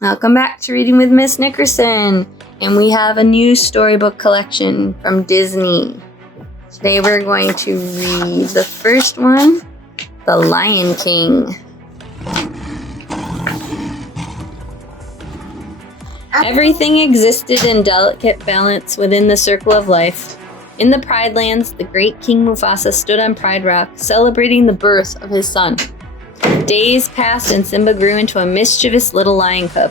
Welcome back to Reading with Miss Nickerson, and we have a new storybook collection from Disney. Today we're going to read the first one, The Lion King. Everything existed in delicate balance within the circle of life. In the Pride Lands, the great King Mufasa stood on Pride Rock, celebrating the birth of his son. Days passed and Simba grew into a mischievous little lion cub.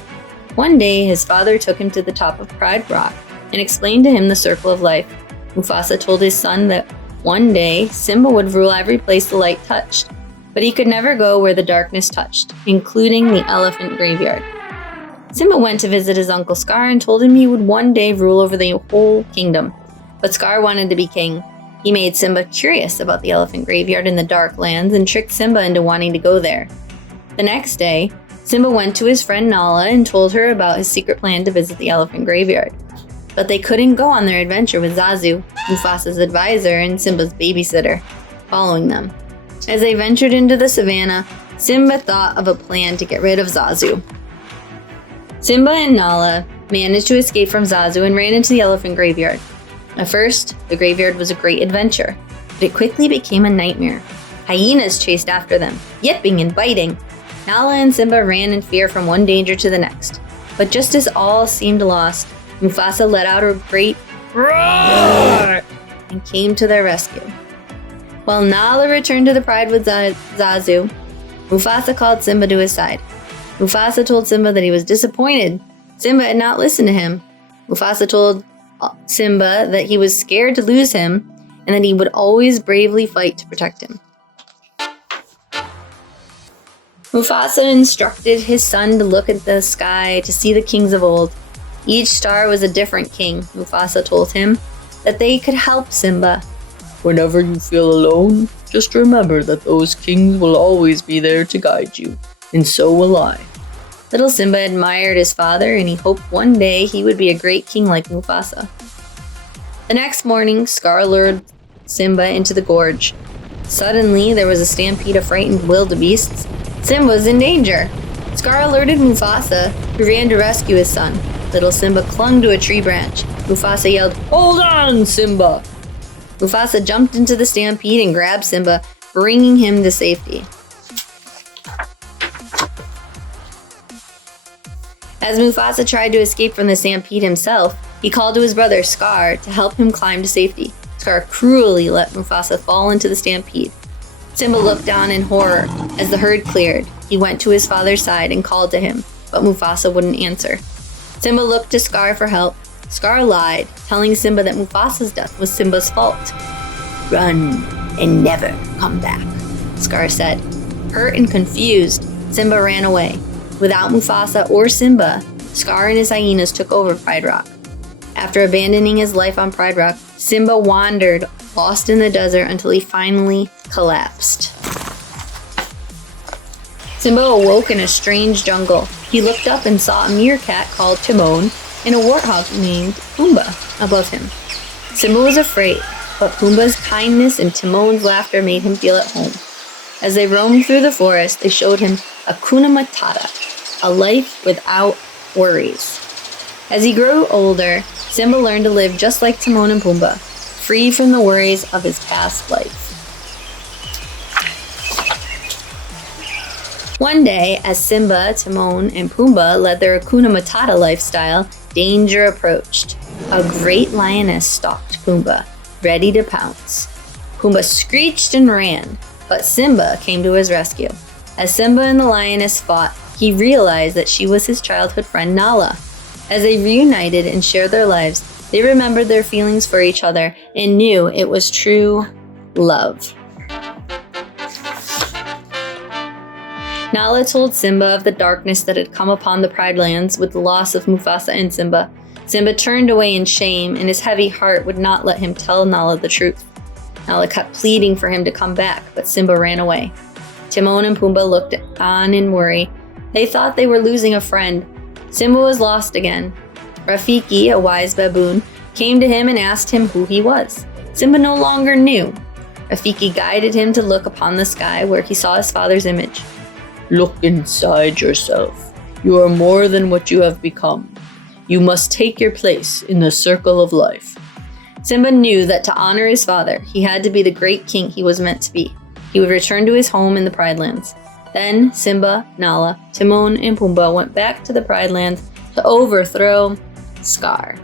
One day, his father took him to the top of Pride Rock and explained to him the circle of life. Mufasa told his son that one day, Simba would rule every place the light touched, but he could never go where the darkness touched, including the elephant graveyard. Simba went to visit his uncle Scar and told him he would one day rule over the whole kingdom, but Scar wanted to be king. He made Simba curious about the elephant graveyard in the dark lands and tricked Simba into wanting to go there. The next day, Simba went to his friend Nala and told her about his secret plan to visit the elephant graveyard. But they couldn't go on their adventure with Zazu, Mufasa's advisor and Simba's babysitter, following them. As they ventured into the savannah, Simba thought of a plan to get rid of Zazu. Simba and Nala managed to escape from Zazu and ran into the elephant graveyard. At first, the graveyard was a great adventure, but it quickly became a nightmare. Hyenas chased after them, yipping and biting. Nala and Simba ran in fear from one danger to the next. But just as all seemed lost, Mufasa let out a great roar and came to their rescue. While Nala returned to the Pride with Zazu, Mufasa called Simba to his side. Mufasa told Simba that he was disappointed. Simba had not listened to him. Mufasa told Simba that he was scared to lose him and that he would always bravely fight to protect him. Mufasa instructed his son to look at the sky to see the kings of old. Each star was a different king. Mufasa told him that they could help Simba. Whenever you feel alone, just remember that those kings will always be there to guide you, and so will I. Little Simba admired his father, and he hoped one day he would be a great king like Mufasa. The next morning, Scar lured Simba into the gorge. Suddenly, there was a stampede of frightened wildebeests. Simba was in danger. Scar alerted Mufasa, who ran to rescue his son. Little Simba clung to a tree branch. Mufasa yelled, "Hold on, Simba!" Mufasa jumped into the stampede and grabbed Simba, bringing him to safety. As Mufasa tried to escape from the stampede himself, he called to his brother Scar to help him climb to safety. Scar cruelly let Mufasa fall into the stampede. Simba looked on in horror. As the herd cleared, he went to his father's side and called to him, but Mufasa wouldn't answer. Simba looked to Scar for help. Scar lied, telling Simba that Mufasa's death was Simba's fault. "Run and never come back," Scar said. Hurt and confused, Simba ran away. Without Mufasa or Simba, Scar and his hyenas took over Pride Rock. After abandoning his life on Pride Rock, Simba wandered, lost in the desert, until he finally collapsed. Simba awoke in a strange jungle. He looked up and saw a meerkat called Timon and a warthog named Pumbaa above him. Simba was afraid, but Pumbaa's kindness and Timon's laughter made him feel at home. As they roamed through the forest, they showed him Hakuna Matata, a life without worries. As he grew older, Simba learned to live just like Timon and Pumbaa, free from the worries of his past life. One day, as Simba, Timon, and Pumbaa led their Hakuna Matata lifestyle, danger approached. A great lioness stalked Pumbaa, ready to pounce. Pumbaa screeched and ran, but Simba came to his rescue. As Simba and the lioness fought, he realized that she was his childhood friend Nala. As they reunited and shared their lives, they remembered their feelings for each other and knew it was true love. Nala told Simba of the darkness that had come upon the Pride Lands with the loss of Mufasa and Simba. Simba turned away in shame, and his heavy heart would not let him tell Nala the truth. Nala kept pleading for him to come back, but Simba ran away. Timon and Pumbaa looked on in worry. They thought they were losing a friend. Simba was lost again. Rafiki, a wise baboon, came to him and asked him who he was. Simba no longer knew. Rafiki guided him to look upon the sky where he saw his father's image. Look inside yourself. You are more than what you have become. You must take your place in the circle of life. Simba knew that to honor his father, he had to be the great king he was meant to be. He would return to his home in the Pride Lands. Then Simba, Nala, Timon, and Pumbaa went back to the Pride Lands to overthrow Scar.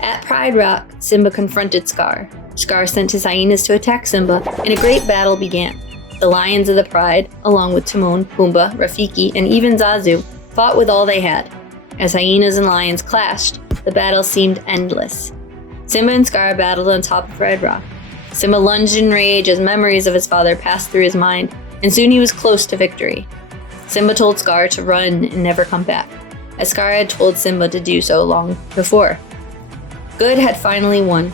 At Pride Rock, Simba confronted Scar. Scar sent his hyenas to attack Simba, and a great battle began. The lions of the Pride, along with Timon, Pumbaa, Rafiki, and even Zazu, fought with all they had. As hyenas and lions clashed, the battle seemed endless. Simba and Scar battled on top of Pride Rock. Simba lunged in rage as memories of his father passed through his mind, and soon he was close to victory. Simba told Scar to run and never come back, as Scar had told Simba to do so long before. Good had finally won.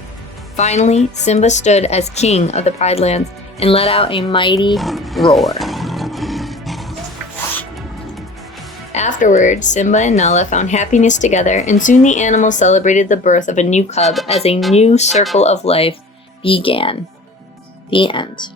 Finally, Simba stood as king of the Pride Lands and let out a mighty roar. Afterward, Simba and Nala found happiness together, and soon the animals celebrated the birth of a new cub as a new circle of life began. The end.